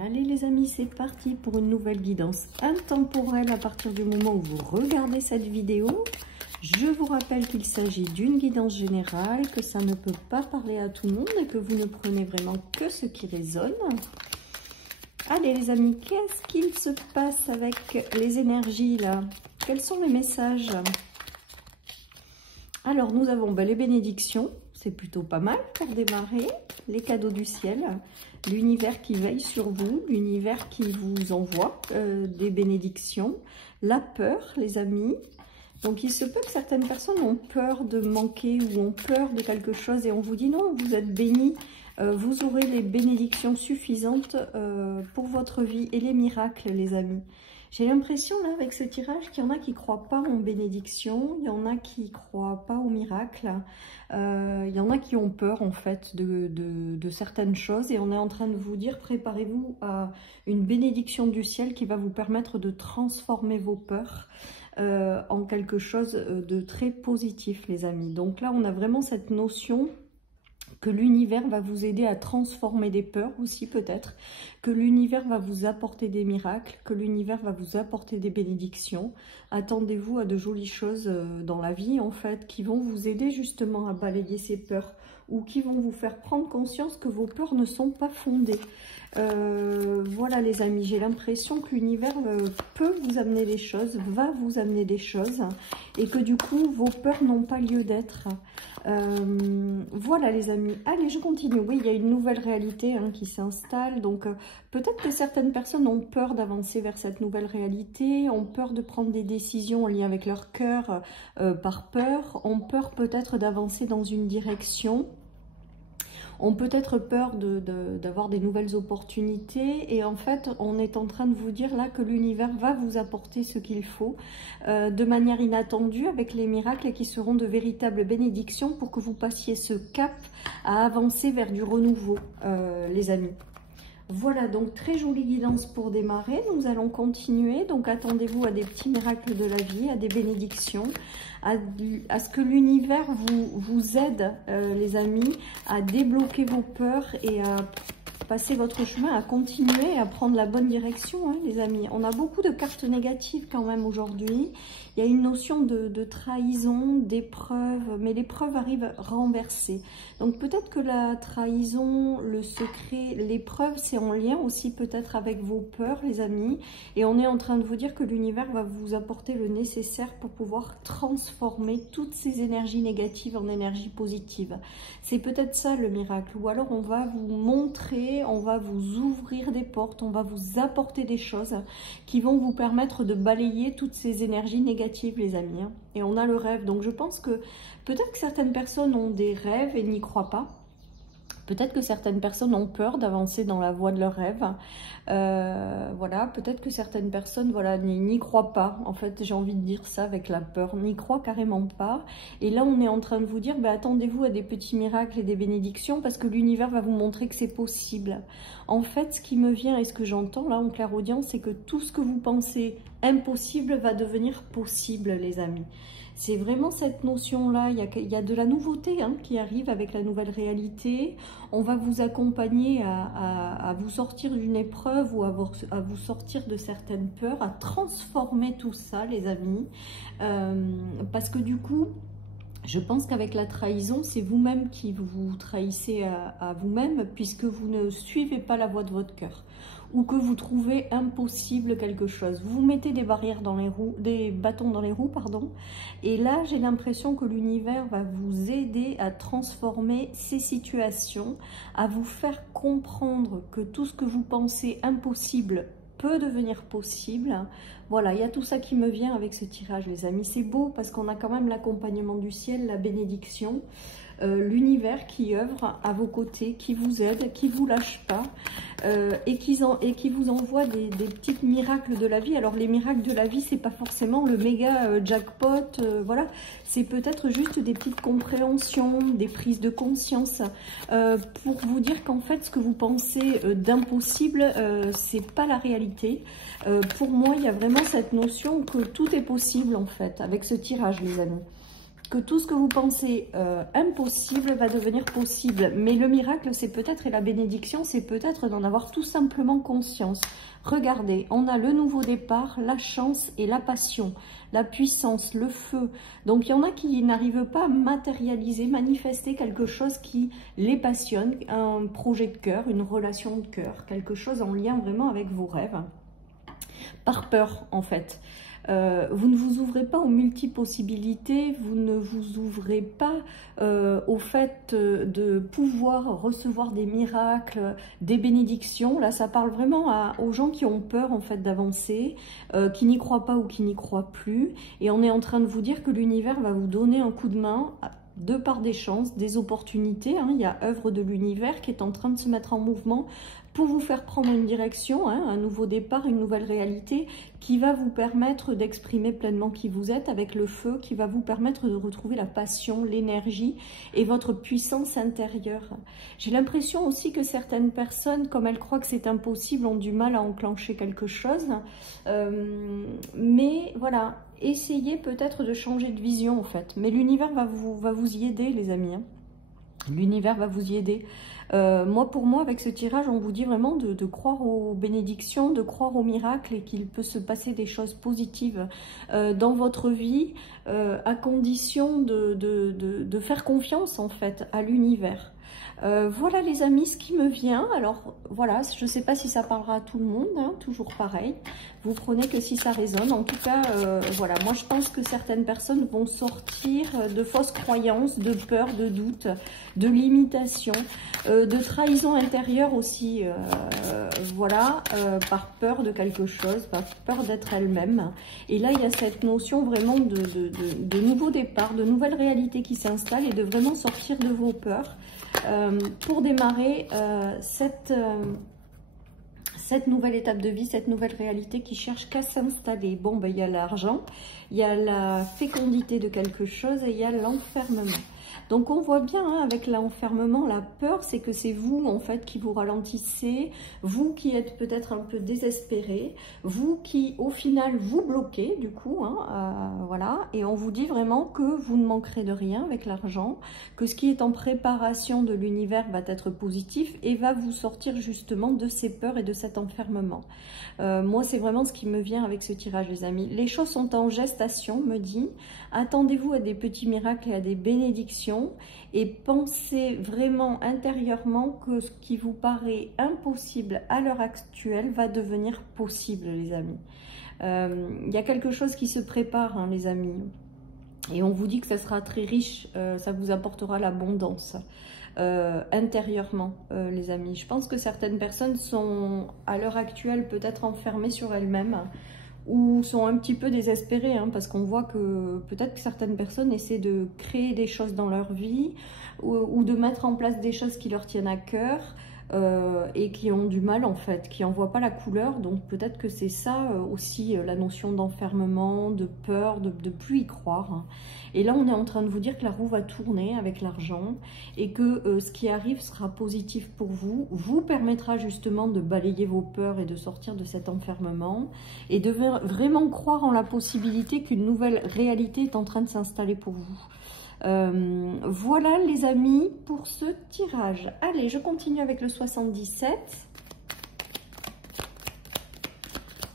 Allez les amis, c'est parti pour une nouvelle guidance intemporelle à partir du moment où vous regardez cette vidéo. Je vous rappelle qu'il s'agit d'une guidance générale, que ça ne peut pas parler à tout le monde et que vous ne prenez vraiment que ce qui résonne. Allez les amis, qu'est-ce qu'il se passe avec les énergies là? Quels sont les messages? Alors nous avons les bénédictions, c'est plutôt pas mal pour démarrer. Les cadeaux du ciel, l'univers qui veille sur vous, l'univers qui vous envoie des bénédictions. La peur les amis. Donc il se peut que certaines personnes ont peur de manquer ou ont peur de quelque chose et on vous dit non, vous êtes bénis, vous aurez les bénédictions suffisantes pour votre vie et les miracles les amis. J'ai l'impression là avec ce tirage qu'il y en a qui ne croient pas en bénédiction, il y en a qui ne croient pas au miracle, il y en a qui ont peur en fait de certaines choses et on est en train de vous dire préparez-vous à une bénédiction du ciel qui va vous permettre de transformer vos peurs en quelque chose de très positif les amis. Donc là on a vraiment cette notion que l'univers va vous aider à transformer des peurs aussi peut-être, que l'univers va vous apporter des miracles, que l'univers va vous apporter des bénédictions. Attendez-vous à de jolies choses dans la vie en fait, qui vont vous aider justement à balayer ces peurs ou qui vont vous faire prendre conscience que vos peurs ne sont pas fondées. Voilà les amis, j'ai l'impression que l'univers peut vous amener des choses, va vous amener des choses et que du coup vos peurs n'ont pas lieu d'être. Voilà les amis, allez je continue. Oui, il y a une nouvelle réalité qui s'installe, donc peut-être que certaines personnes ont peur d'avancer vers cette nouvelle réalité, ont peur de prendre des décisions en lien avec leur cœur par peur, ont peur peut-être d'avancer dans une direction, ont peut-être peur d'avoir des nouvelles opportunités et en fait on est en train de vous dire là que l'univers va vous apporter ce qu'il faut de manière inattendue avec les miracles qui seront de véritables bénédictions pour que vous passiez ce cap à avancer vers du renouveau les amis. Voilà, donc très jolie guidance pour démarrer. Nous allons continuer. Donc attendez-vous à des petits miracles de la vie, à des bénédictions, à ce que l'univers vous aide, les amis, à débloquer vos peurs et à passer votre chemin, à continuer, à prendre la bonne direction, les amis. On a beaucoup de cartes négatives quand même aujourd'hui. Il y a une notion de trahison, d'épreuve, mais l'épreuve arrive renversée. Donc peut-être que la trahison, le secret, l'épreuve, c'est en lien aussi peut-être avec vos peurs, les amis. Et on est en train de vous dire que l'univers va vous apporter le nécessaire pour pouvoir transformer toutes ces énergies négatives en énergie positive. C'est peut-être ça le miracle. Ou alors on va vous montrer, on va vous ouvrir des portes, on va vous apporter des choses qui vont vous permettre de balayer toutes ces énergies négatives les amis. Et on a le rêve, donc je pense que peut-être que certaines personnes ont des rêves et n'y croient pas. Peut-être que certaines personnes ont peur d'avancer dans la voie de leurs rêves. Voilà, peut-être que certaines personnes n'y croient pas. En fait, j'ai envie de dire ça avec la peur. N'y croient carrément pas. Et là, on est en train de vous dire, attendez-vous à des petits miracles et des bénédictions parce que l'univers va vous montrer que c'est possible. En fait, ce qui me vient et ce que j'entends là en clairaudience, c'est que tout ce que vous pensez impossible va devenir possible, les amis. C'est vraiment cette notion-là, il y a de la nouveauté qui arrive avec la nouvelle réalité. On va vous accompagner à vous sortir d'une épreuve ou à vous sortir de certaines peurs, à transformer tout ça, les amis. Parce que du coup, je pense qu'avec la trahison, c'est vous-même qui vous trahissez à vous-même puisque vous ne suivez pas la voie de votre cœur ou que vous trouvez impossible quelque chose. Vous mettez des barrières dans les roues, des bâtons dans les roues, pardon. Et là, j'ai l'impression que l'univers va vous aider à transformer ces situations, à vous faire comprendre que tout ce que vous pensez impossible peut devenir possible. Voilà, il y a tout ça qui me vient avec ce tirage, les amis. C'est beau parce qu'on a quand même l'accompagnement du ciel, la bénédiction, l'univers qui œuvre à vos côtés, qui vous aide, qui vous lâche pas et qui vous envoie des petits miracles de la vie. Alors les miracles de la vie, c'est pas forcément le méga jackpot, voilà, c'est peut-être juste des petites compréhensions, des prises de conscience pour vous dire qu'en fait ce que vous pensez d'impossible, c'est pas la réalité. Pour moi, il y a vraiment cette notion que tout est possible en fait avec ce tirage, les amis. que tout ce que vous pensez impossible va devenir possible. Mais le miracle, c'est peut-être, et la bénédiction, c'est peut-être d'en avoir tout simplement conscience. Regardez, on a le nouveau départ, la chance et la passion, la puissance, le feu. Donc il y en a qui n'arrivent pas à matérialiser, manifester quelque chose qui les passionne, un projet de cœur, une relation de cœur, quelque chose en lien vraiment avec vos rêves. Par peur en fait. Vous ne vous ouvrez pas aux multi-possibilités, vous ne vous ouvrez pas au fait de pouvoir recevoir des miracles, des bénédictions. Là, ça parle vraiment aux gens qui ont peur en fait d'avancer, qui n'y croient pas ou qui n'y croient plus. Et on est en train de vous dire que l'univers va vous donner un coup de main de par des chances, des opportunités. Hein. Il y a œuvre de l'univers qui est en train de se mettre en mouvement pour vous faire prendre une direction, hein, un nouveau départ, une nouvelle réalité qui va vous permettre d'exprimer pleinement qui vous êtes avec le feu, qui va vous permettre de retrouver la passion, l'énergie et votre puissance intérieure. J'ai l'impression aussi que certaines personnes, comme elles croient que c'est impossible, ont du mal à enclencher quelque chose. Mais voilà, essayez peut-être de changer de vision en fait. Mais l'univers va vous y aider les amis. Hein. L'univers va vous y aider. Pour moi, avec ce tirage, on vous dit vraiment de croire aux bénédictions, de croire aux miracles et qu'il peut se passer des choses positives dans votre vie à condition de faire confiance en fait à l'univers. Voilà les amis, ce qui me vient. Alors voilà, je ne sais pas si ça parlera à tout le monde, hein, toujours pareil. Vous prenez que si ça résonne. En tout cas, voilà, moi je pense que certaines personnes vont sortir de fausses croyances, de peur, de doute, de limitation, de trahison intérieure aussi. Voilà, par peur de quelque chose, par peur d'être elle-même. Et là, il y a cette notion vraiment de nouveau départ, de nouvelle réalité qui s'installe et de vraiment sortir de vos peurs. Pour démarrer cette nouvelle étape de vie, cette nouvelle réalité qui cherche qu'à s'installer. Bon, ben, il y a l'argent, il y a la fécondité de quelque chose et il y a l'enfermement. Donc on voit bien hein, avec l'enfermement, la peur, c'est que c'est vous en fait qui vous ralentissez, vous qui êtes peut-être un peu désespéré, vous qui au final vous bloquez du coup, hein, voilà, et on vous dit vraiment que vous ne manquerez de rien avec l'argent, que ce qui est en préparation de l'univers va être positif et va vous sortir justement de ces peurs et de cet enfermement. Moi c'est vraiment ce qui me vient avec ce tirage les amis. Les choses sont en gestation, me dit, attendez-vous à des petits miracles et à des bénédictions et pensez vraiment intérieurement que ce qui vous paraît impossible à l'heure actuelle va devenir possible les amis. Il y a quelque chose qui se prépare hein, les amis et on vous dit que ça sera très riche, ça vous apportera l'abondance intérieurement les amis. Je pense que certaines personnes sont à l'heure actuelle peut-être enfermées sur elles-mêmes ou sont un petit peu désespérées, hein, parce qu'on voit que peut-être que certaines personnes essaient de créer des choses dans leur vie ou de mettre en place des choses qui leur tiennent à cœur et qui ont du mal en fait, qui n'en voient pas la couleur. Donc peut-être que c'est ça aussi la notion d'enfermement, de peur, de plus y croire. Hein. Et là on est en train de vous dire que la roue va tourner avec l'argent et que ce qui arrive sera positif pour vous, vous permettra justement de balayer vos peurs et de sortir de cet enfermement et de vraiment croire en la possibilité qu'une nouvelle réalité est en train de s'installer pour vous. Voilà les amis pour ce tirage. Allez, je continue avec le 77.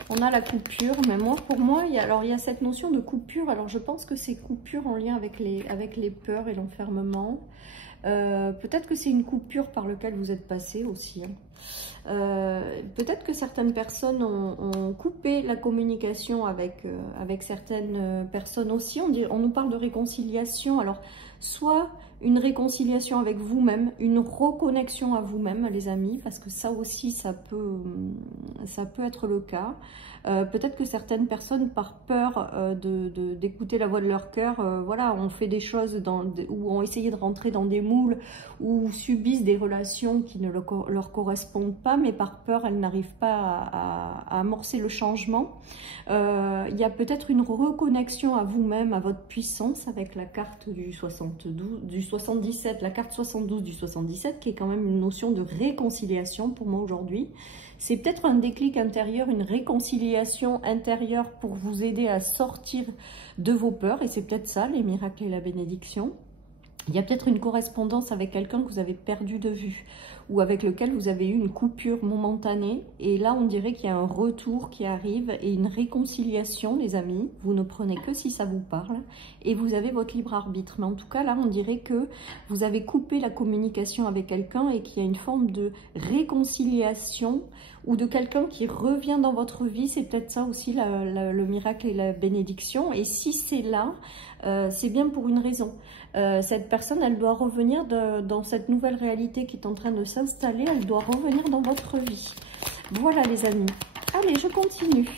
On a la coupure, mais pour moi, il y a cette notion de coupure. Alors, je pense que c'est coupure en lien avec les peurs et l'enfermement. Peut-être que c'est une coupure par laquelle vous êtes passé aussi. Hein. Peut-être que certaines personnes ont coupé la communication avec certaines personnes aussi. On nous parle de réconciliation. Alors, soit une réconciliation avec vous-même, une reconnexion à vous-même, les amis, parce que ça aussi, ça peut être le cas. Peut-être que certaines personnes, par peur d'écouter la voix de leur cœur, voilà, ont fait des choses ou ont essayé de rentrer dans des moules ou subissent des relations qui ne leur correspondent pas, mais par peur, elles n'arrivent pas à amorcer le changement. Il y a peut-être une reconnexion à vous-même, à votre puissance, avec la carte du 67. du 77, la carte 72 du 77, qui est quand même une notion de réconciliation pour moi aujourd'hui. C'est peut-être un déclic intérieur, une réconciliation intérieure pour vous aider à sortir de vos peurs. Et c'est peut-être ça, les miracles et la bénédiction. Il y a peut-être une correspondance avec quelqu'un que vous avez perdu de vue ou avec lequel vous avez eu une coupure momentanée. Et là, on dirait qu'il y a un retour qui arrive et une réconciliation, les amis. Vous ne prenez que si ça vous parle et vous avez votre libre arbitre. Mais en tout cas, là, on dirait que vous avez coupé la communication avec quelqu'un et qu'il y a une forme de réconciliation ou de quelqu'un qui revient dans votre vie. C'est peut-être ça aussi, le miracle et la bénédiction. Et si c'est là, c'est bien pour une raison. Cette personne, elle doit revenir dans cette nouvelle réalité qui est en train de s'installer. Elle doit revenir dans votre vie. Voilà les amis. Allez, je continue.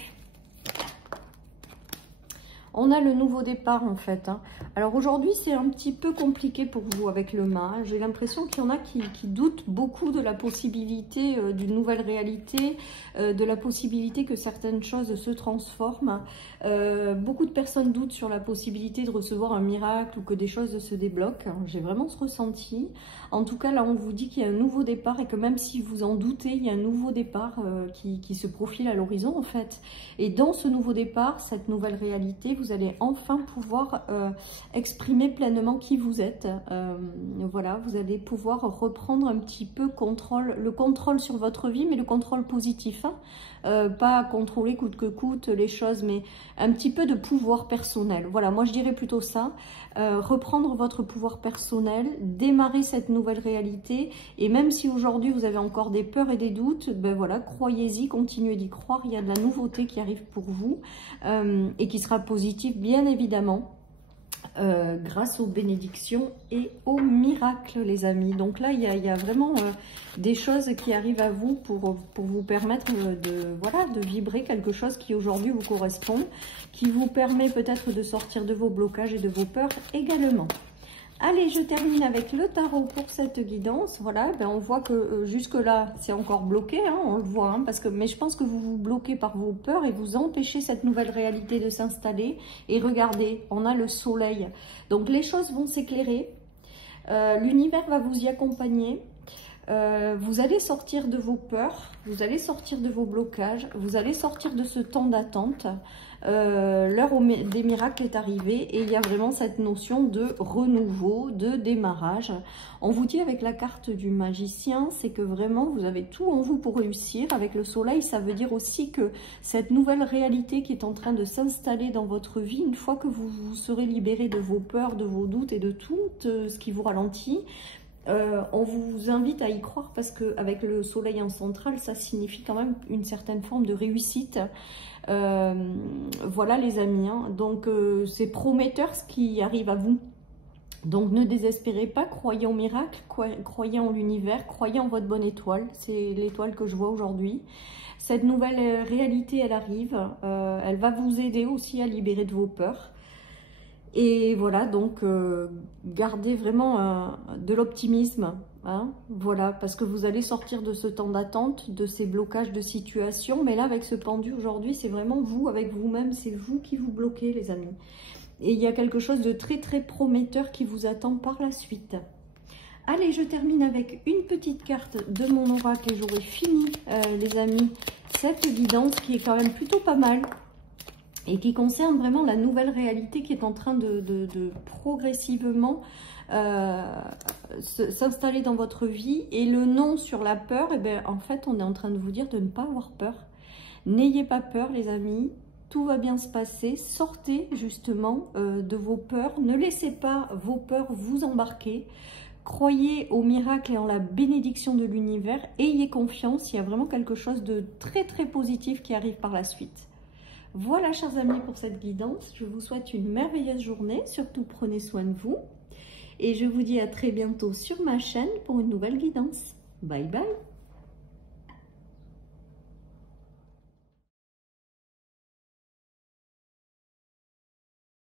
On a le nouveau départ en fait. Alors aujourd'hui, c'est un petit peu compliqué pour vous avec le mât. J'ai l'impression qu'il y en a qui doutent beaucoup de la possibilité d'une nouvelle réalité, de la possibilité que certaines choses se transforment. Beaucoup de personnes doutent sur la possibilité de recevoir un miracle ou que des choses se débloquent. J'ai vraiment ce ressenti. En tout cas, là, on vous dit qu'il y a un nouveau départ et que même si vous en doutez, il y a un nouveau départ qui se profile à l'horizon en fait. Et dans ce nouveau départ, cette nouvelle réalité, vous allez enfin pouvoir exprimer pleinement qui vous êtes. Voilà, vous allez pouvoir reprendre un petit peu le contrôle sur votre vie, mais le contrôle positif. Pas contrôler coûte que coûte les choses, mais un petit peu de pouvoir personnel. Voilà, moi je dirais plutôt ça. Reprendre votre pouvoir personnel, démarrer cette nouvelle réalité. Et même si aujourd'hui vous avez encore des peurs et des doutes, ben voilà, croyez-y, continuez d'y croire. Il y a de la nouveauté qui arrive pour vous et qui sera positive, bien évidemment. Grâce aux bénédictions et aux miracles, les amis. Donc là, il y a vraiment des choses qui arrivent à vous pour vous permettre de vibrer quelque chose qui aujourd'hui vous correspond, qui vous permet peut-être de sortir de vos blocages et de vos peurs également. Allez, je termine avec le tarot pour cette guidance. Voilà, ben on voit que jusque-là, c'est encore bloqué, hein, on le voit. Hein, mais je pense que vous vous bloquez par vos peurs et vous empêchez cette nouvelle réalité de s'installer. Et regardez, on a le soleil. Donc, les choses vont s'éclairer. L'univers va vous y accompagner. Vous allez sortir de vos peurs, vous allez sortir de vos blocages, vous allez sortir de ce temps d'attente. L'heure des miracles est arrivée et il y a vraiment cette notion de renouveau, de démarrage. On vous dit avec la carte du magicien, c'est que vraiment vous avez tout en vous pour réussir. Avec le soleil, ça veut dire aussi que cette nouvelle réalité qui est en train de s'installer dans votre vie, une fois que vous vous serez libéré de vos peurs, de vos doutes et de tout ce qui vous ralentit, on vous invite à y croire parce qu'avec le soleil en centrale, ça signifie quand même une certaine forme de réussite. Voilà les amis, hein. Donc c'est prometteur ce qui arrive à vous. Donc ne désespérez pas, croyez au miracle, croyez en l'univers, croyez en votre bonne étoile. C'est l'étoile que je vois aujourd'hui. Cette nouvelle réalité, elle arrive. Elle va vous aider aussi à libérer de vos peurs. Et voilà, donc gardez vraiment de l'optimisme, hein, voilà, parce que vous allez sortir de ce temps d'attente, de ces blocages de situation. Mais là, avec ce pendu aujourd'hui, c'est vraiment vous, avec vous-même, c'est vous qui vous bloquez, les amis. Et il y a quelque chose de très, très prometteur qui vous attend par la suite. Allez, je termine avec une petite carte de mon oracle et j'aurai fini, les amis, cette guidance qui est quand même plutôt pas mal. Et qui concerne vraiment la nouvelle réalité qui est en train de progressivement s'installer dans votre vie. Et le non sur la peur, eh bien, en fait, on est en train de vous dire de ne pas avoir peur. N'ayez pas peur, les amis. Tout va bien se passer. Sortez justement de vos peurs. Ne laissez pas vos peurs vous embarquer. Croyez au miracle et en la bénédiction de l'univers. Ayez confiance. Il y a vraiment quelque chose de très, très positif qui arrive par la suite. Voilà, chers amis, pour cette guidance. Je vous souhaite une merveilleuse journée. Surtout, prenez soin de vous. Et je vous dis à très bientôt sur ma chaîne pour une nouvelle guidance. Bye bye.